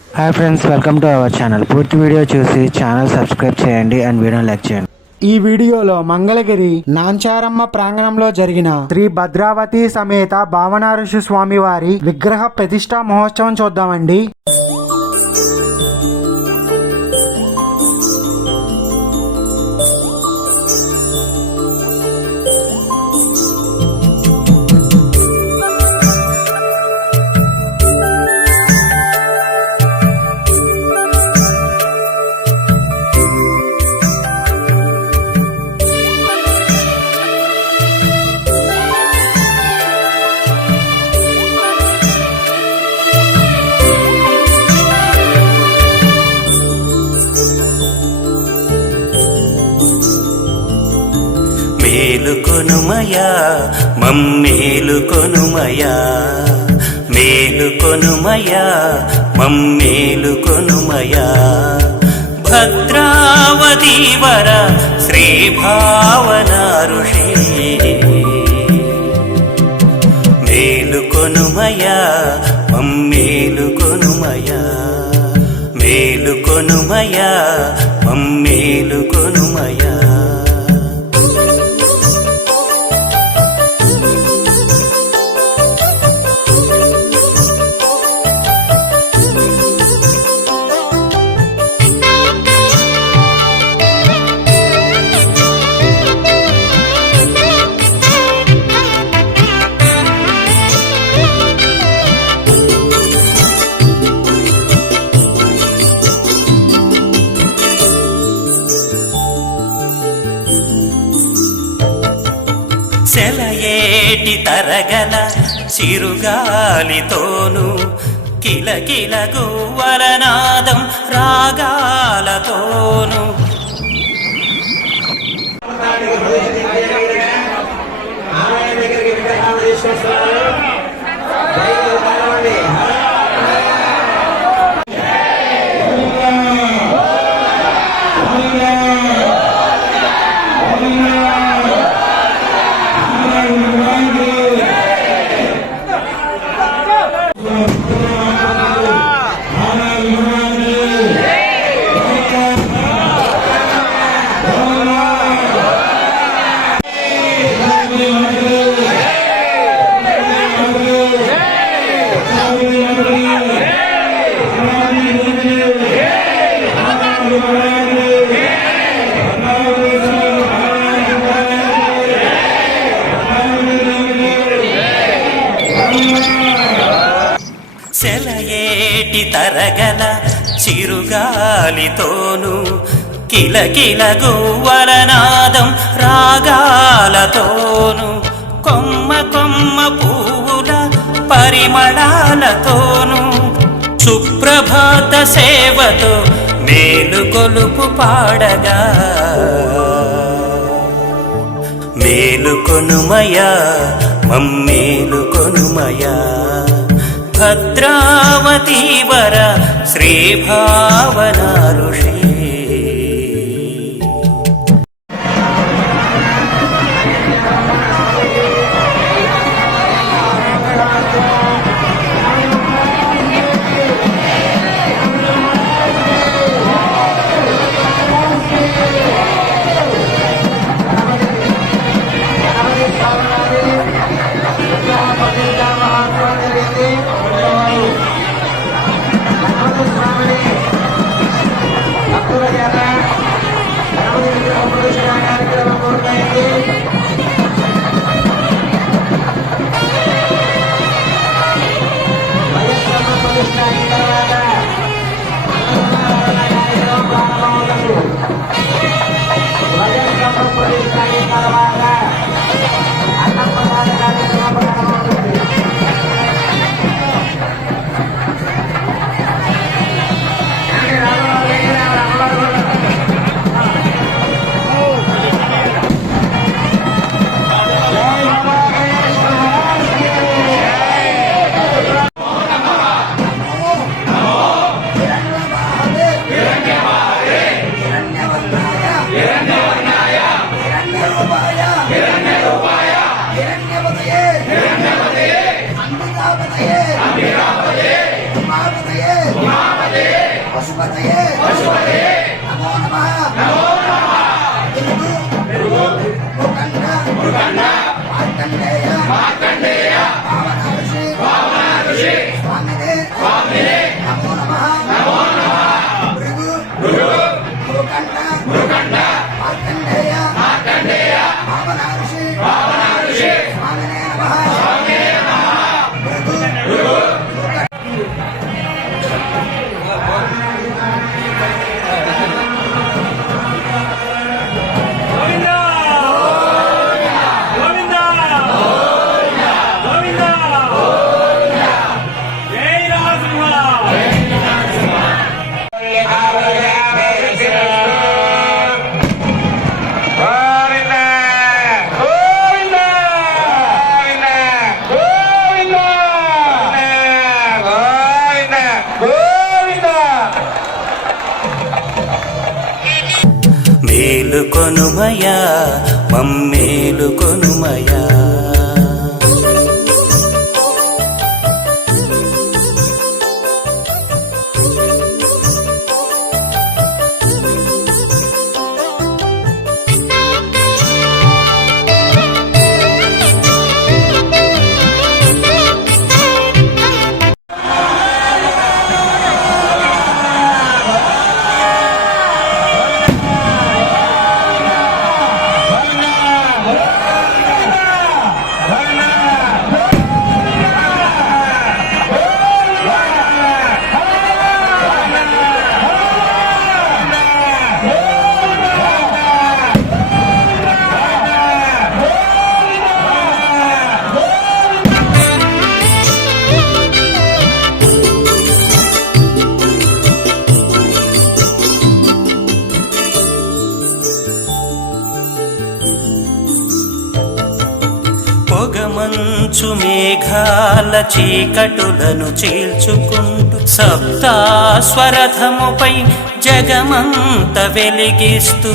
Hi friends welcome to our channel పూర్తి video చూసి channel subscribe చేయండి అండ్ వీడియో లైక్ చేయండి. ఈ వీడియోలో మంగళగిరి నాంచారమ్మ ప్రాంగణంలో జరిగిన శ్రీ భద్రావతి సమేత భావనారుషి స్వామి వారి విగ్రహ ప్రతిష్టా మహోత్సవం చూద్దామండి. మేలు కొనుమయా మమ్మేలు కొనుమయా మేలుకొనుమయా మమ్మేలుకొనుమయా మేలుకొనుమయా మమ్మేలుకొనుమయా భద్రావతి వర శ్రీ భావన ఋషి మేలు కొనుమయా మమ్మేలు కొనుమయా. సెలయేటి తరగల చిరుగాలితోను కిలకిల గువ్వలనాదం రాగాలతోను సెలయేటి తరగల చిరుగాలితోను కిలకిల గువ్వలనాదం రాగాలతోను కొమ్మ కొమ్మ పువ్వుల పరిమళాలతోను సుప్రభాత సేవతో మేలు కొలుపు పాడగా. మేలు కొనుమయా మమ్మేలు కొనుమయా. శ్రీ భావన ఋషి ಮಾರ್ಕಂಡೇಯ ವಾಮನ ಋಷಿ కొనుమయా? మమ్మేలు కొనుమయా? మేఘాల చీకటులను చీల్చుకుంటూ సప్తాస్వరథముపై జగమంత వెలిగిస్తూ.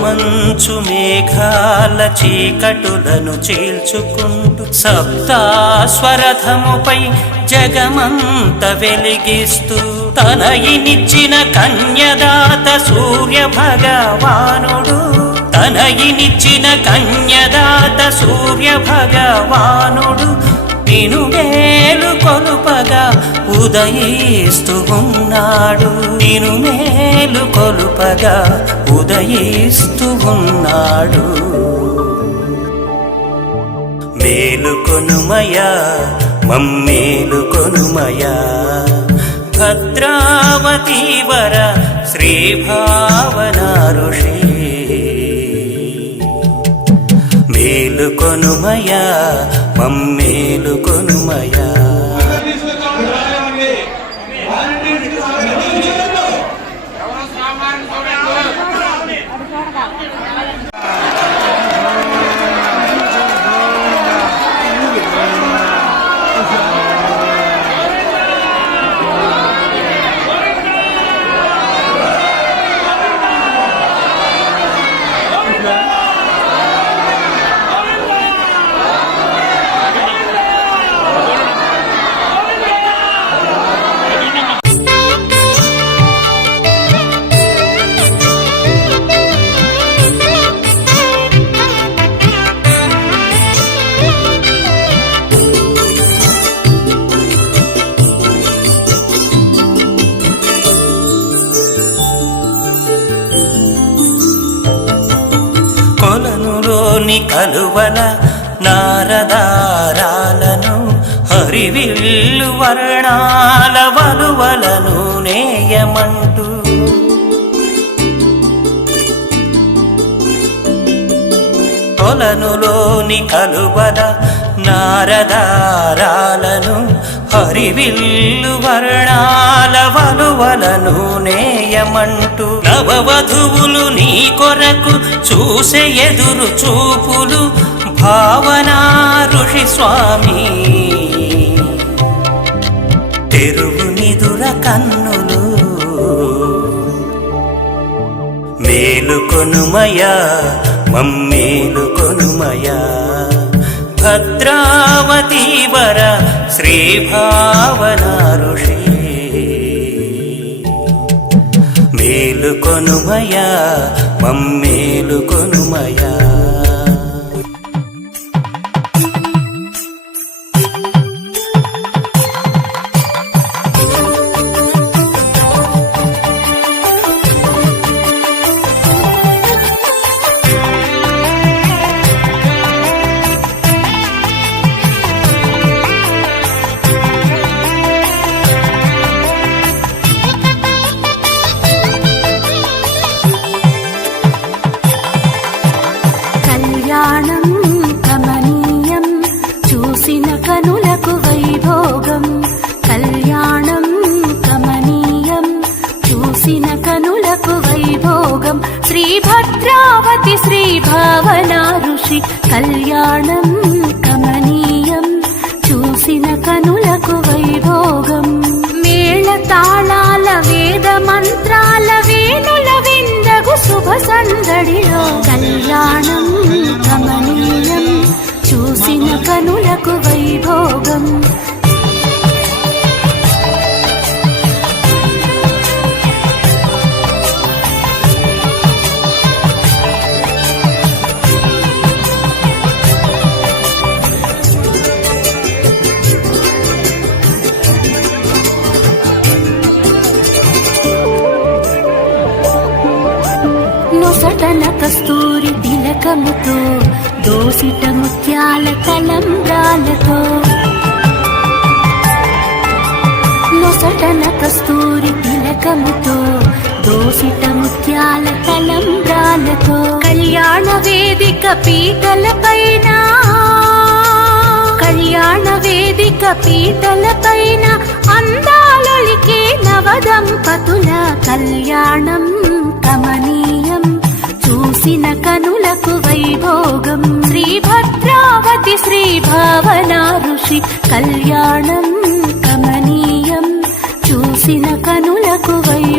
మంచు మేఘాల చీకటులను చీల్చుకుంటూ సప్తాస్వరథముపై జగమంత వెలిగిస్తూ. తనయినిచ్చిన కన్యదాత సూర్య భగవానుడు తనయినిచ్చిన కన్యదాత సూర్య భగవానుడు నిను మేలు కొలుపగా ఉదయిస్తూ ఉన్నాడు. నిను మేలు కొలుపగా ఉదయిస్తూ ఉన్నాడు. మేలు కొనుమయా మమ్మేలు కొనుమయా. భద్రావతి వర శ్రీ మేలుకొనుమయా మమ్మేలుకొనుమయా మేలు కలువల నారదారాలను హరివిల్లు వర్ణాల వలువలను నేయమంటూ. కొలనులోని కలువల నారదారాలను హరివిల్లు వర్ణాల వలువలను నేయమంటూ నవవధువులు నీ కొరకు చూసే ఎదురు చూపులు భావనా ఋషి స్వామి. తెరువు నిదుర కన్నులు మేలు కొనుమయా మమ్మేలు కొనుమయా. భద్రావతి భద్రావతీవర శ్రీభావన ఋషి మేలుకొనుమయా మమ్మేలుకొనుమయా ప్రయాణం కమనీయం చూసిన కనులకు వైభోగం. కస్తూరి తిలకముతో దోసిట ముత్యాల తలంబ్రాలతో కళ్యాణ వేదిక పీటల పైన కళ్యాణ వేదిక పీటల పైన అందాలొలికే నవదంపతుల కళ్యాణం కమనీయం చూసిన కనులకు వైభోగం శ్రీ భద్రావతి శ్రీ భావన ఋషి కళ్యాణం కనులకు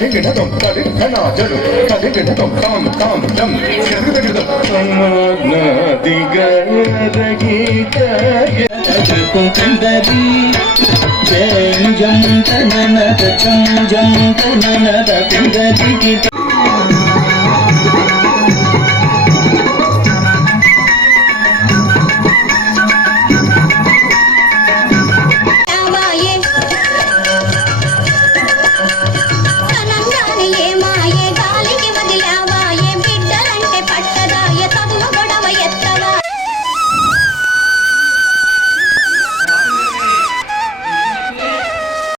తదిగిడదం తదిగనాదడు తదిగిడదం తాం తాం తం తిరుగుదగిడదం కుందరి జం జం తననత జం జం తననత కుందరి గిట